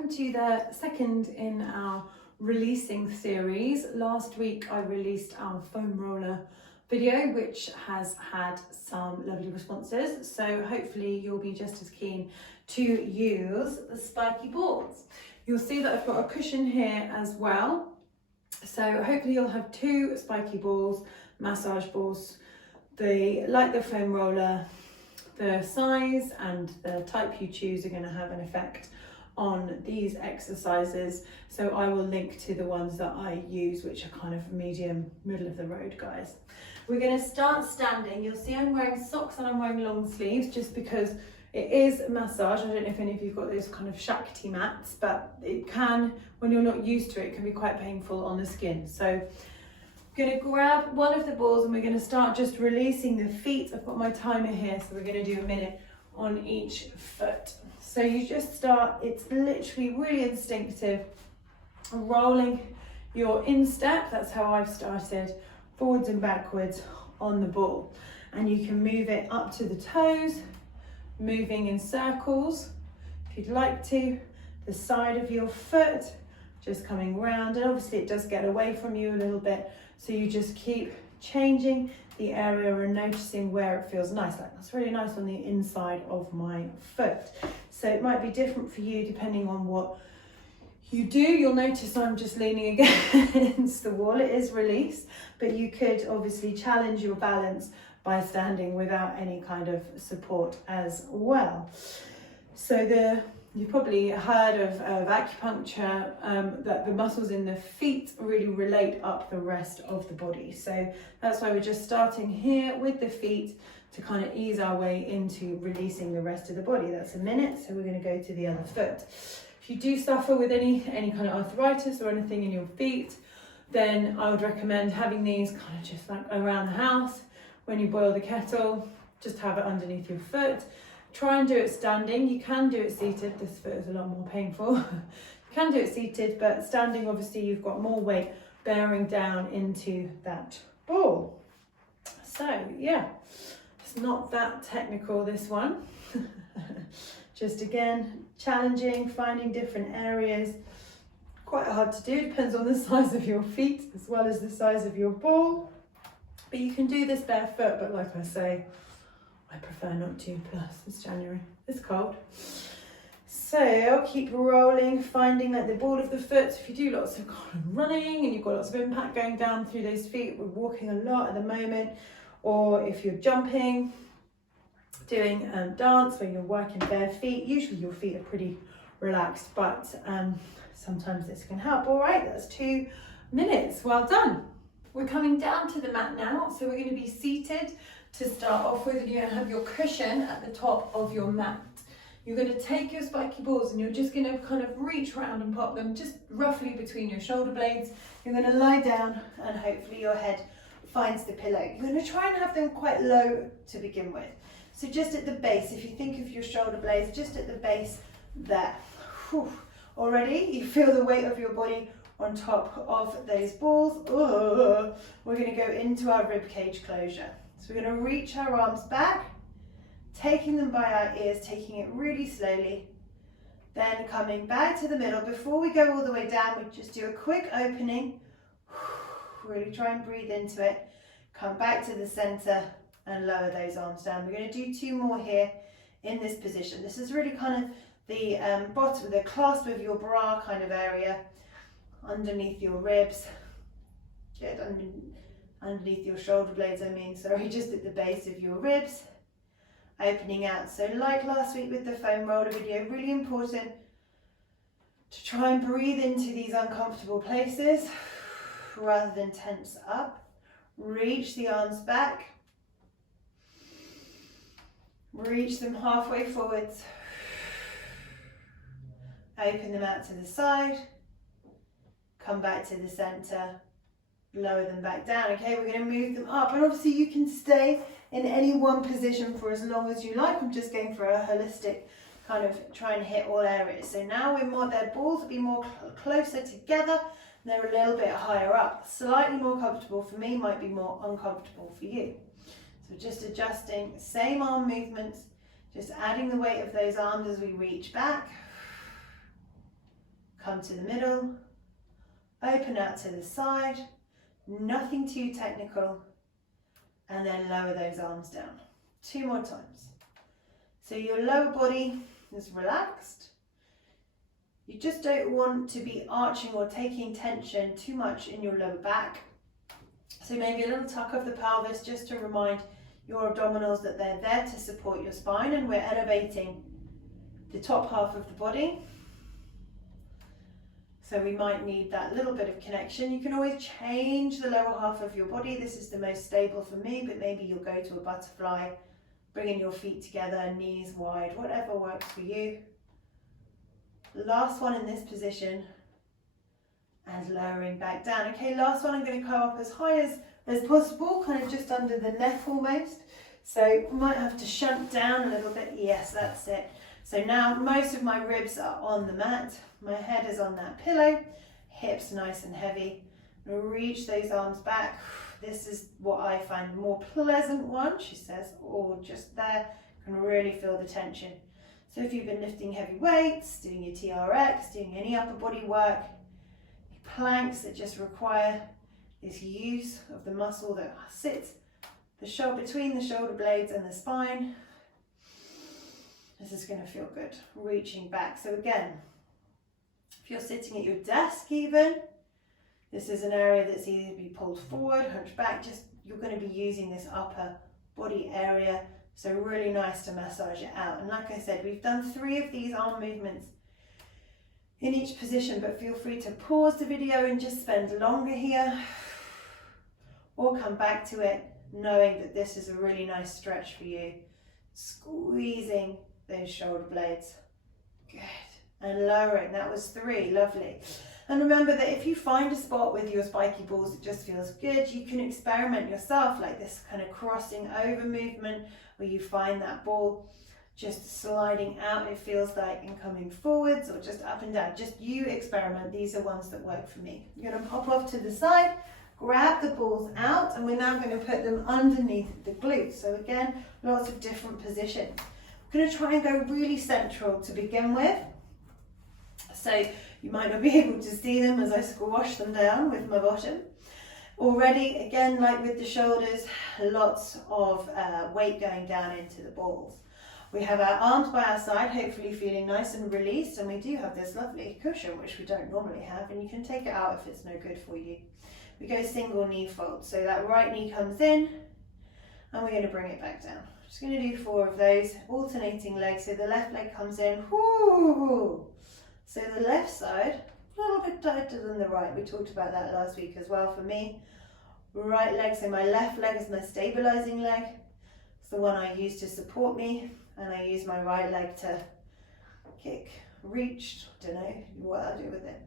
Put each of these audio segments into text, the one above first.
welcome to the second in our releasing series. Last week I released our foam roller video, which has had some lovely responses, so hopefully you'll be just as keen to use the spiky balls. You'll see that I've got a cushion here as well, so hopefully you'll have two spiky balls, massage balls. Like the foam roller, the size and the type you choose are going to have an effect on these exercises, so I will link to the ones that I use, which are kind of medium, middle of the road guys. We're going to start standing. You'll see I'm wearing socks and I'm wearing long sleeves just because it is a massage. I don't know if any of you've got those kind of Shakti mats, but it can, when you're not used to it, can be quite painful on the skin. So I'm going to grab one of the balls and we're going to start just releasing the feet. I've got my timer here, so we're going to do a minute on each foot. So you just start, it's literally really instinctive, rolling your instep, that's how I've started, forwards and backwards on the ball. And you can move it up to the toes, moving in circles, if you'd like to, the side of your foot, just coming round, and obviously it does get away from you a little bit, so you just keep changing the area and noticing where it feels nice. Like that's really nice on the inside of my foot. So it might be different for you depending on what you do. You'll notice I'm just leaning against the wall. It is released, but you could obviously challenge your balance by standing without any kind of support as well. So you've probably heard of acupuncture, that the muscles in the feet really relate up the rest of the body. So that's why we're just starting here with the feet to kind of ease our way into releasing the rest of the body. That's a minute, so we're going to go to the other foot. If you do suffer with any kind of arthritis or anything in your feet, then I would recommend having these kind of just like around the house. When you boil the kettle, just have it underneath your foot. Try and do it standing. You can do it seated. This foot is a lot more painful. You can do it seated, but standing, obviously, you've got more weight bearing down into that ball. So, yeah, it's not that technical, this one. Just, again, challenging, finding different areas. Quite hard to do. Depends on the size of your feet as well as the size of your ball. But you can do this barefoot, but like I say, I prefer not to, plus it's January, it's cold. So I'll keep rolling, finding like the ball of the foot. If you do lots of kind of running and you've got lots of impact going down through those feet, we're walking a lot at the moment, or if you're jumping, doing dance where you're working bare feet, usually your feet are pretty relaxed, but sometimes this can help. All right, that's 2 minutes, well done. We're coming down to the mat now, so we're going to be seated to start off with. You're going to have your cushion at the top of your mat. You're going to take your spiky balls and you're just going to kind of reach around and pop them just roughly between your shoulder blades. You're going to lie down and hopefully your head finds the pillow. You're going to try and have them quite low to begin with. So just at the base, if you think of your shoulder blades, just at the base there. Whew. Already you feel the weight of your body on top of those balls. We're going to go into our rib cage closure. So we're going to reach our arms back, taking them by our ears, taking it really slowly, then coming back to the middle. Before we go all the way down, we just do a quick opening, really try and breathe into it, come back to the center and lower those arms down. We're going to do 2 more here in this position. This is really kind of the bottom, the clasp of your bra kind of area, underneath your ribs, underneath your shoulder blades, just at the base of your ribs, opening out. So like last week with the foam roller video, really important to try and breathe into these uncomfortable places rather than tense up. Reach the arms back, reach them halfway forwards, open them out to the side, come back to the center, lower them back down. Okay, we're going to move them up, and obviously you can stay in any one position for as long as you like. I'm just going for a holistic kind of try and hit all areas. So now their balls will be more closer together, and they're a little bit higher up. Slightly more comfortable for me, might be more uncomfortable for you. So just adjusting, same arm movements, just adding the weight of those arms as we reach back. come to the middle, open out to the side, nothing too technical, and then lower those arms down. 2 more times. So your lower body is relaxed. You just don't want to be arching or taking tension too much in your lower back. So maybe a little tuck of the pelvis just to remind your abdominals that they're there to support your spine, and we're elevating the top half of the body. So we might need that little bit of connection. You can always change the lower half of your body. This is the most stable for me, but maybe you'll go to a butterfly, bringing your feet together, knees wide, whatever works for you. Last one in this position, and lowering back down. Okay, last one, I'm going to come up as high as possible, kind of just under the neck almost. So might have to shunt down a little bit. Yes, that's it. So now most of my ribs are on the mat. My head is on that pillow, hips nice and heavy. Reach those arms back. This is what I find the more pleasant one, she says, or just there, can really feel the tension. So if you've been lifting heavy weights, doing your TRX, doing any upper body work, planks that just require this use of the muscle that sits between the shoulder blades and the spine, this is going to feel good. Reaching back. So again, if you're sitting at your desk even, this is an area that's easy to be pulled forward, hunched back, just you're going to be using this upper body area. So really nice to massage it out. And like I said, we've done 3 of these arm movements in each position, but feel free to pause the video and just spend longer here, or come back to it knowing that this is a really nice stretch for you. Squeezing those shoulder blades. Good. And lowering. That was 3. Lovely. And remember that if you find a spot with your spiky balls that just feels good, you can experiment yourself, like this kind of crossing over movement where you find that ball just sliding out, it feels like, and coming forwards, or just up and down. Just you experiment. These are ones that work for me. You're going to pop off to the side, grab the balls out, and we're now going to put them underneath the glutes. So again, lots of different positions. I'm going to try and go really central to begin with. So you might not be able to see them as I squash them down with my bottom. Already, again, like with the shoulders, lots of weight going down into the balls. We have our arms by our side, hopefully feeling nice and released, and we do have this lovely cushion, which we don't normally have, and you can take it out if it's no good for you. We go single knee fold, so that right knee comes in, and we're going to bring it back down. Just going to do 4 of those, alternating legs, so the left leg comes in, whoo! So the left side, a little bit tighter than the right, we talked about that last week as well for me. Right leg, so my left leg is my stabilizing leg, it's the one I use to support me, and I use my right leg to kick, reach, don't know what I'll do with it.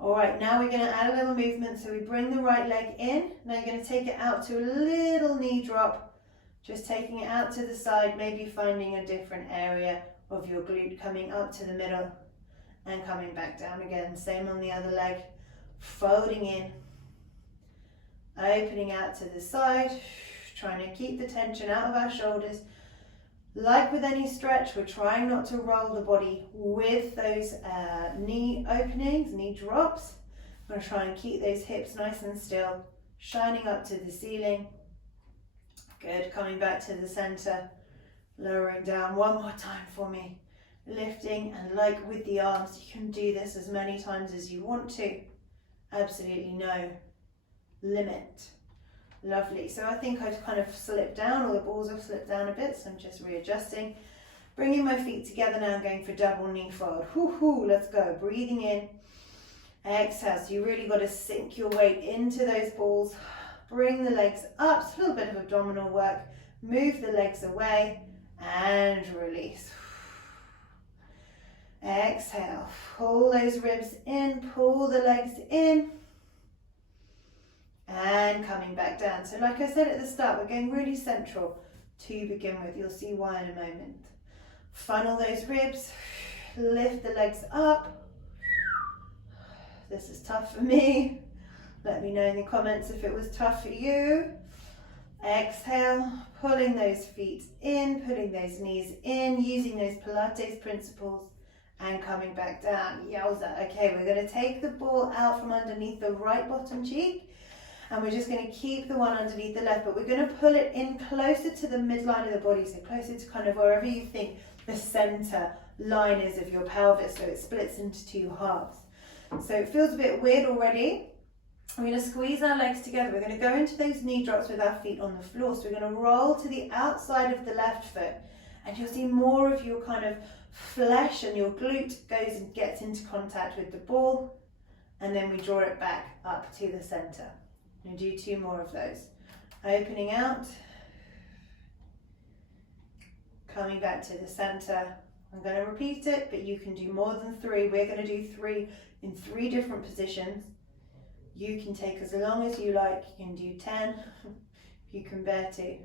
All right, now we're going to add a little movement, so we bring the right leg in, now you're going to take it out to a little knee drop, just taking it out to the side, maybe finding a different area of your glute, coming up to the middle and coming back down again. Same on the other leg, folding in, opening out to the side, trying to keep the tension out of our shoulders. Like with any stretch, we're trying not to roll the body with those knee openings, knee drops. I'm going to try and keep those hips nice and still, shining up to the ceiling. Good, coming back to the center, lowering down. One more time for me. Lifting, and like with the arms, you can do this as many times as you want to. Absolutely no limit. Lovely. So I think I've kind of slipped down, or the balls have slipped down a bit, so I'm just readjusting. Bringing my feet together now, going for double knee fold. Hoo-hoo, let's go. Breathing in. Exhale. So you really got to sink your weight into those balls. Bring the legs up. It's a little bit of abdominal work. Move the legs away and release. Exhale. Pull those ribs in. Pull the legs in. And coming back down. So like I said at the start, we're going really central to begin with. You'll see why in a moment. Funnel those ribs. Lift the legs up. This is tough for me. Let me know in the comments if it was tough for you. Exhale, pulling those feet in, putting those knees in, using those Pilates principles and coming back down. Yowza. Okay, we're going to take the ball out from underneath the right bottom cheek, and we're just going to keep the one underneath the left, but we're going to pull it in closer to the midline of the body, so closer to kind of wherever you think the center line is of your pelvis, so it splits into two halves. So it feels a bit weird already. We're going to squeeze our legs together. We're going to go into those knee drops with our feet on the floor. So we're going to roll to the outside of the left foot, and you'll see more of your kind of flesh, and your glute goes and gets into contact with the ball, and then we draw it back up to the center. I'm going to do 2 more of those. Opening out, coming back to the center. I'm going to repeat it, but you can do more than 3. We're going to do 3 in 3 different positions. You can take as long as you like. You can do 10 if you can bear to.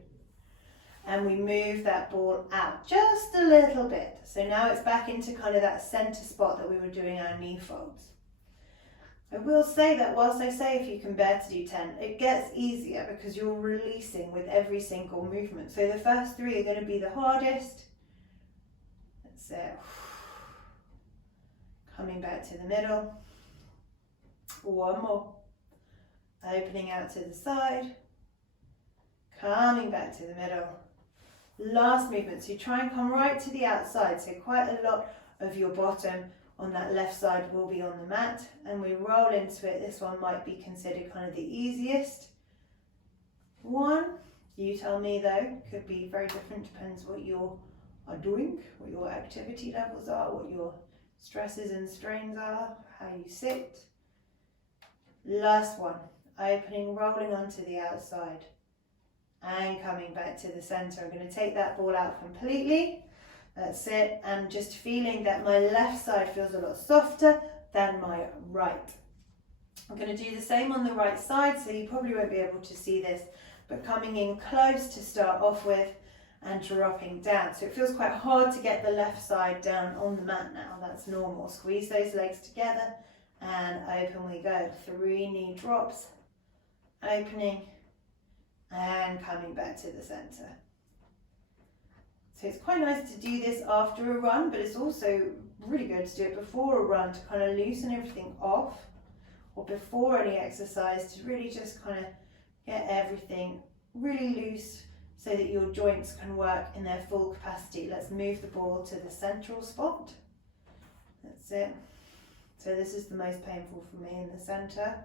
And we move that ball out just a little bit. So now it's back into kind of that center spot that we were doing our knee folds. I will say that whilst I say if you can bear to do 10, it gets easier because you're releasing with every single movement. So the first 3 are going to be the hardest. That's it. Coming back to the middle. 1 more. Opening out to the side. Coming back to the middle. Last movement. So you try and come right to the outside. So quite a lot of your bottom on that left side will be on the mat. And we roll into it. This one might be considered kind of the easiest one. You tell me though. Could be very different. Depends what you are doing, what your activity levels are, what your stresses and strains are, how you sit. Last one. Opening, rolling onto the outside and coming back to the center. I'm going to take that ball out completely. That's it. And just feeling that my left side feels a lot softer than my right. I'm going to do the same on the right side, so you probably won't be able to see this, but coming in close to start off with and dropping down. So it feels quite hard to get the left side down on the mat now. That's normal. Squeeze those legs together and open we go. 3 knee drops. Opening and coming back to the center. So it's quite nice to do this after a run, but it's also really good to do it before a run to kind of loosen everything off, or before any exercise to really just kind of get everything really loose so that your joints can work in their full capacity. Let's move the ball to the central spot. That's it. So this is the most painful for me in the center.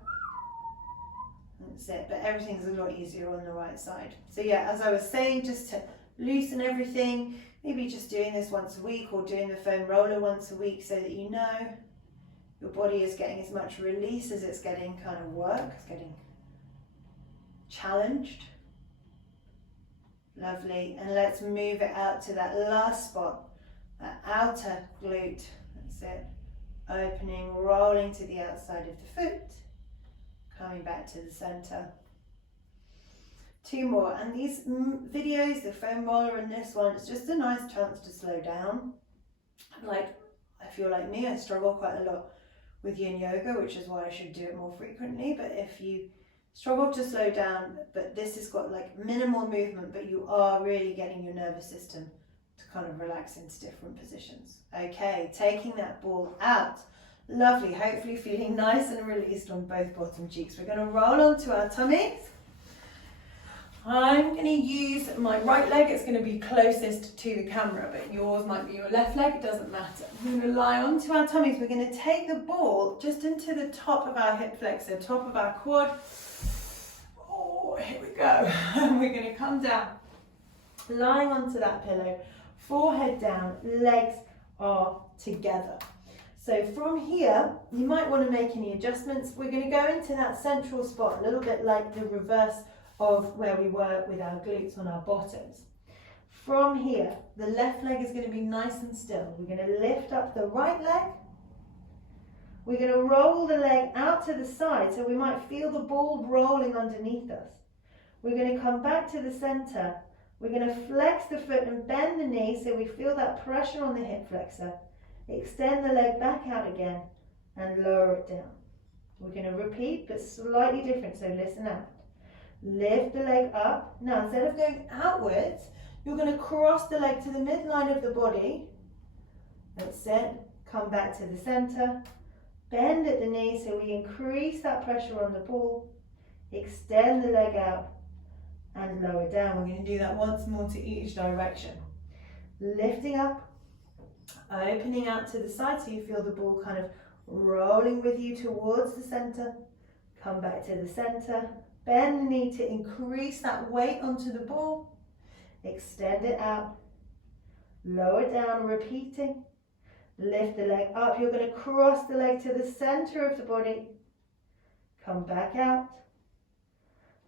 That's it, but everything's a lot easier on the right side. So yeah, as I was saying, just to loosen everything, maybe just doing this once a week or doing the foam roller once a week so that you know your body is getting as much release as it's getting kind of work, it's getting challenged. Lovely, and let's move it out to that last spot, that outer glute. That's it. Opening, rolling to the outside of the foot. Coming back to the center. 2 more, and these videos, the foam roller and this one, it's just a nice chance to slow down. Like, if you're like me, I struggle quite a lot with yin yoga, which is why I should do it more frequently. But if you struggle to slow down, but this has got like minimal movement, but you are really getting your nervous system to kind of relax into different positions. Okay, taking that ball out. Lovely, hopefully feeling nice and released on both bottom cheeks. We're going to roll onto our tummies. I'm going to use my right leg. It's going to be closest to the camera, but yours might be your left leg. It doesn't matter. We're going to lie onto our tummies. We're going to take the ball just into the top of our hip flexor, top of our quad. Oh, here we go. We're going to come down, lying onto that pillow, forehead down, legs are together. So from here, you might want to make any adjustments. We're going to go into that central spot, a little bit like the reverse of where we were with our glutes on our bottoms. From here, the left leg is going to be nice and still. We're going to lift up the right leg. We're going to roll the leg out to the side, so we might feel the ball rolling underneath us. We're going to come back to the center. We're going to flex the foot and bend the knee so we feel that pressure on the hip flexor. Extend the leg back out again and lower it down. We're going to repeat, but slightly different, so listen out. Lift the leg up. Now, instead of going outwards, you're going to cross the leg to the midline of the body. That's it. come back to the center, bend at the knee so we increase that pressure on the ball, extend the leg out and lower down. We're going to do that once more to each direction. Lifting up, opening out to the side so you feel the ball kind of rolling with you towards the center. Come back to the center, bend the knee to increase that weight onto the ball, extend it out, lower down, repeating. Lift the leg up, you're going to cross the leg to the center of the body, come back out,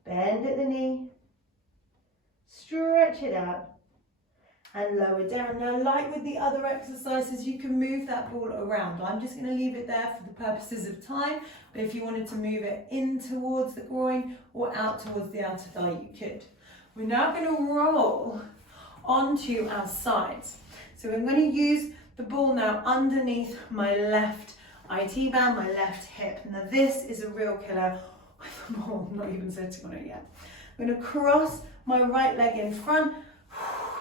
bend at the knee, stretch it out and lower down. Now, like with the other exercises, you can move that ball around. I'm just going to leave it there for the purposes of time, but if you wanted to move it in towards the groin or out towards the outer thigh, you could. We're now going to roll onto our sides. So I'm going to use the ball now underneath my left IT band, my left hip. Now this is a real killer with the ball not even sitting on it yet. I'm going to cross my right leg in front,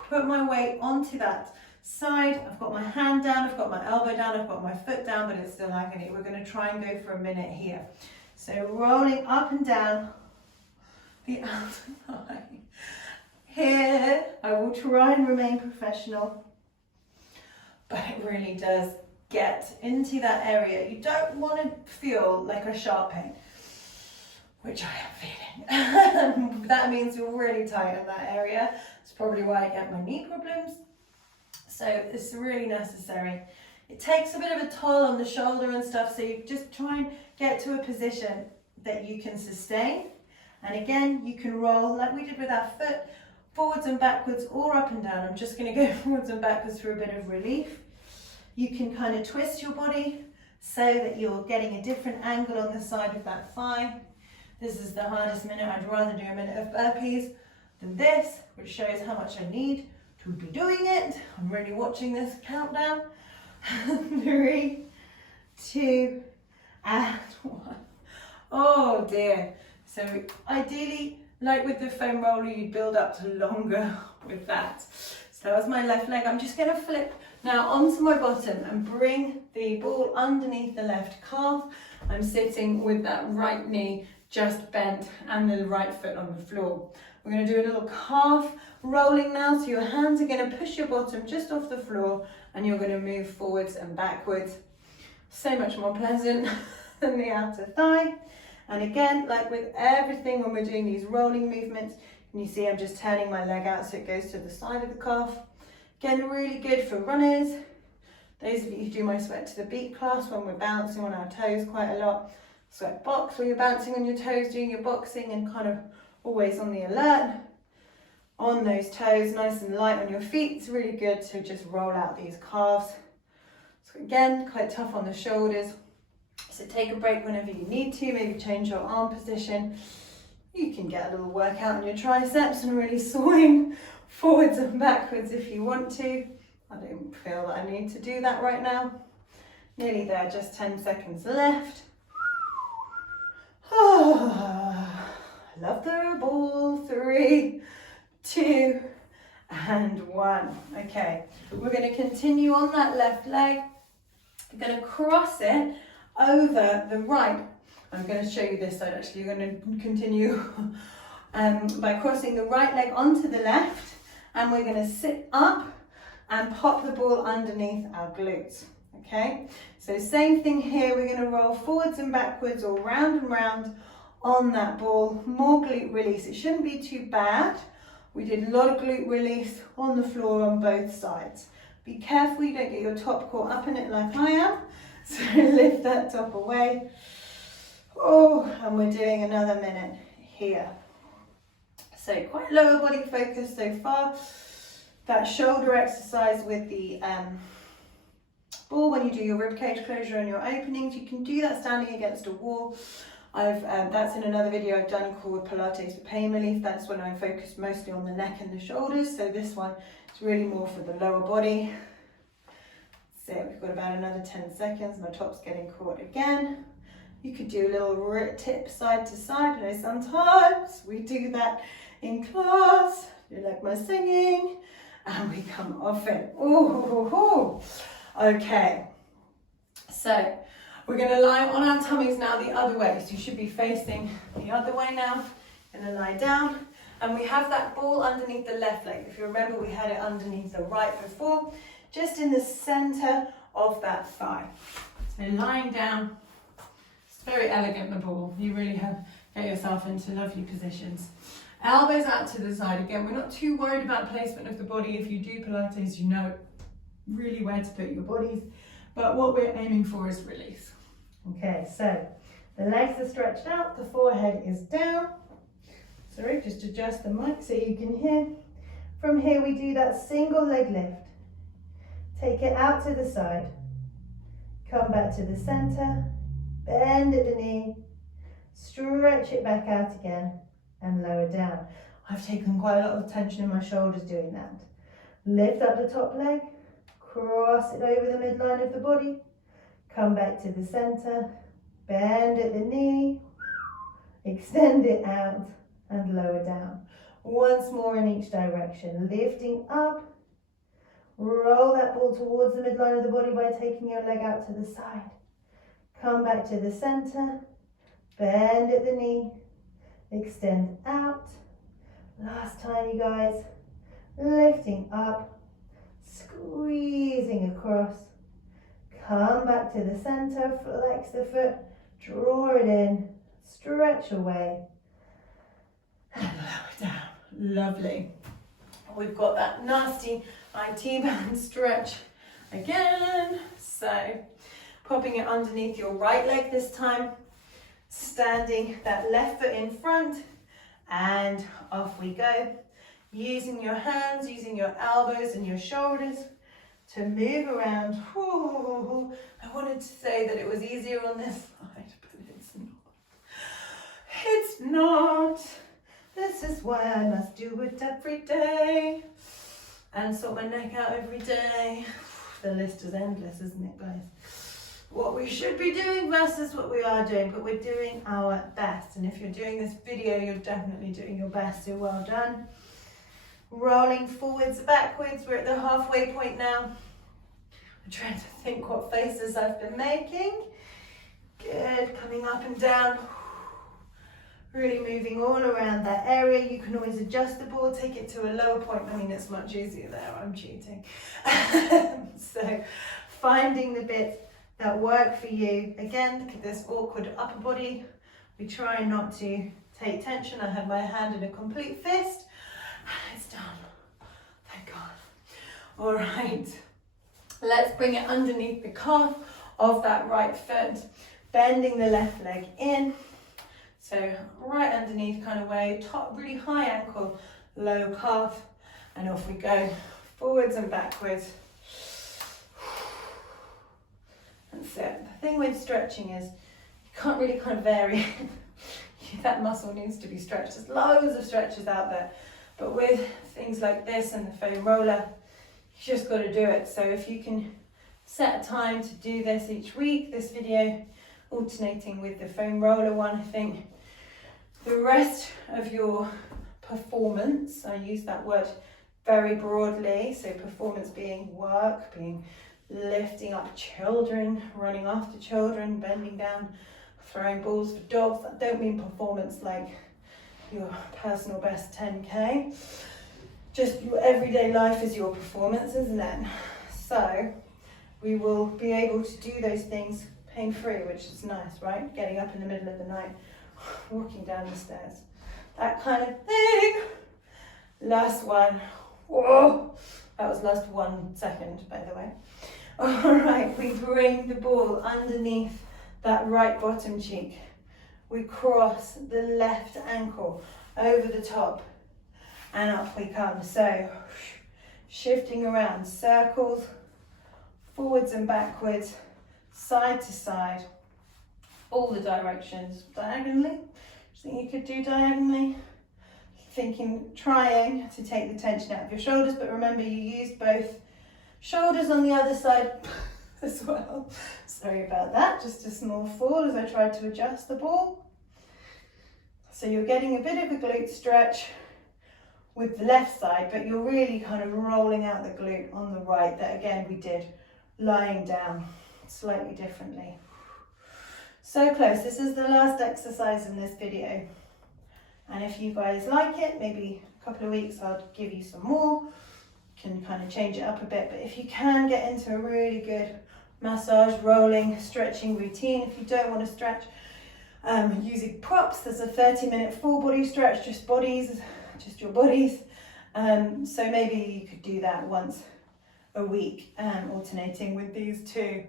put my weight onto that side. I've got my hand down, I've got my elbow down, I've got my foot down, but it's still agony. We're going to try and go for a minute here. So rolling up and down the outer thigh. Here, I will try and remain professional, but it really does get into that area. You don't want to feel like a sharp pain, which I am feeling. That means you're really tight in that area. It's probably why I get my knee problems. So it's really necessary. It takes a bit of a toll on the shoulder and stuff, so you just try and get to a position that you can sustain. And again, you can roll like we did with our foot, forwards and backwards or up and down. I'm just going to go forwards and backwards for a bit of relief. You can kind of twist your body so that you're getting a different angle on the side of that thigh. This is the hardest minute. I'd rather do a minute of burpees than this, which shows how much I need to be doing it. I'm really watching this countdown. 3, 2, and 1. Oh dear. So ideally, like with the foam roller, you build up to longer with that. So that was my left leg. I'm just going to flip now onto my bottom and bring the ball underneath the left calf. I'm sitting with that right knee just bent and the right foot on the floor. We're going to do a little calf rolling now. So your hands are going to push your bottom just off the floor and you're going to move forwards and backwards. So much more pleasant than the outer thigh. And again, like with everything when we're doing these rolling movements, and you see I'm just turning my leg out so it goes to the side of the calf. Again, really good for runners. Those of you who do my sweat to the beat class when we're bouncing on our toes quite a lot. Sweat box where you're bouncing on your toes, doing your boxing and kind of always on the alert. On those toes, nice and light on your feet. It's really good to just roll out these calves. So again, quite tough on the shoulders. So take a break whenever you need to, maybe change your arm position. You can get a little workout on your triceps and really swing forwards and backwards if you want to. I don't feel that I need to do that right now. Nearly there, just 10 seconds left. I love the ball. 3, 2, and 1. Okay, we're going to continue on that left leg. We're going to cross it over the right. I'm going to show you this side actually. You're going to continue by crossing the right leg onto the left, and we're going to sit up and pop the ball underneath our glutes. Okay, so same thing here. We're going to roll forwards and backwards or round and round on that ball. More glute release. It shouldn't be too bad. We did a lot of glute release on the floor on both sides. Be careful you don't get your top caught up in it like I am. So lift that top away. Oh, and we're doing another minute here. So quite lower body focus so far. That shoulder exercise with the ball when you do your rib cage closure and your openings, you can do that standing against a wall. That's in another video I've done called Pilates for Pain Relief. That's when I focus mostly on the neck and the shoulders. So this one is really more for the lower body. So we've got about another 10 seconds. My top's getting caught again. You could do a little tip side to side. I know sometimes we do that in class. You like my singing, and we come off it. Ooh, okay. So we're going to lie on our tummies now the other way. So you should be facing the other way now. Going to lie down. And we have that ball underneath the left leg. If you remember, we had it underneath the right before, just in the center of that thigh. So lying down. It's very elegant, the ball. You really have get yourself into lovely positions. Elbows out to the side. Again, we're not too worried about placement of the body. If you do Pilates, you know really where to put your bodies. But what we're aiming for is release. Okay, so the legs are stretched out, the forehead is down. Sorry, just adjust the mic so you can hear. From here we do that single leg lift. Take it out to the side. Come back to the center. Bend at the knee. Stretch it back out again and lower down. I've taken quite a lot of tension in my shoulders doing that. Lift up the top leg. Cross it over the midline of the body. Come back to the center. Bend at the knee. Extend it out. And lower down. Once more in each direction. Lifting up. Roll that ball towards the midline of the body by taking your leg out to the side. Come back to the center. Bend at the knee. Extend out. Last time, you guys. Lifting up. Squeezing across. Come back to the center. Flex the foot. Draw it in. Stretch away. And lower down. Lovely. We've got that nasty IT band stretch again. So popping it underneath your right leg this time. Standing that left foot in front. And off we go. Using your hands, using your elbows and your shoulders to move around. Ooh, I wanted to say that it was easier on this side, but it's not. It's not. This is why I must do it every day and sort my neck out every day. The list is endless, isn't it, guys? What we should be doing versus what we are doing, but we're doing our best. And if you're doing this video, you're definitely doing your best, so well done. Rolling forwards, backwards, we're at the halfway point now. I'm trying to think what faces I've been making. Good, coming up and down. Really moving all around that area. You can always adjust the ball, take it to a lower point. I mean, it's much easier there, I'm cheating. So finding the bits that work for you. Again, look at this awkward upper body. We try not to take tension. I have my hand in a complete fist. It's done, thank God. All right, let's bring it underneath the calf of that right foot, bending the left leg in. So right underneath kind of way, top, really high ankle, low calf, and off we go, forwards and backwards. That's it. The thing with stretching is you can't really kind of vary. That muscle needs to be stretched. There's loads of stretches out there, but with things like this and the foam roller, you just got to do it. So if you can set a time to do this each week, this video, alternating with the foam roller one, I think the rest of your performance, I use that word very broadly, so performance being work, being lifting up children, running after children, bending down, throwing balls for dogs. I don't mean performance like your personal best 10K. Just your everyday life is your performance, isn't it? So we will be able to do those things pain-free, which is nice, right? Getting up in the middle of the night, walking down the stairs, that kind of thing. Last one. Whoa, that was last 1 second, by the way. All right, we bring the ball underneath that right bottom cheek. We cross the left ankle over the top and up we come. So shifting around, circles, forwards and backwards, side to side, all the directions, diagonally. Do you think you could do diagonally? Trying to take the tension out of your shoulders, but remember you used both shoulders on the other side as well. Sorry about that, just a small fall as I tried to adjust the ball. So you're getting a bit of a glute stretch with the left side, but you're really kind of rolling out the glute on the right, that again we did lying down. slightly differently. So close. This is the last exercise in this video. And if you guys like it, maybe a couple of weeks I'll give you some more. Can kind of change it up a bit. But if you can get into a really good massage, rolling, stretching routine, if you don't want to stretch using props, there's a 30-minute full body stretch, just your bodies. So maybe you could do that once a week, alternating with these two.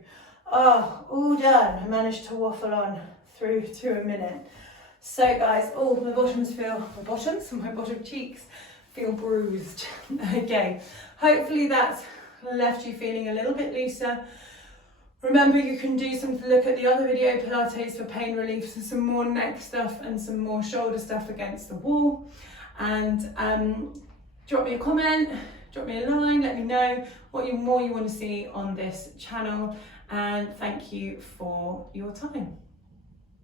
Oh, all done. I managed to waffle on through to a minute. So guys, my bottom cheeks feel bruised. Okay, hopefully that's left you feeling a little bit looser. Remember, you can look at the other video, Pilates for pain relief, some more neck stuff and some more shoulder stuff against the wall. And drop me a comment, drop me a line, let me know what more you want to see on this channel. And thank you for your time.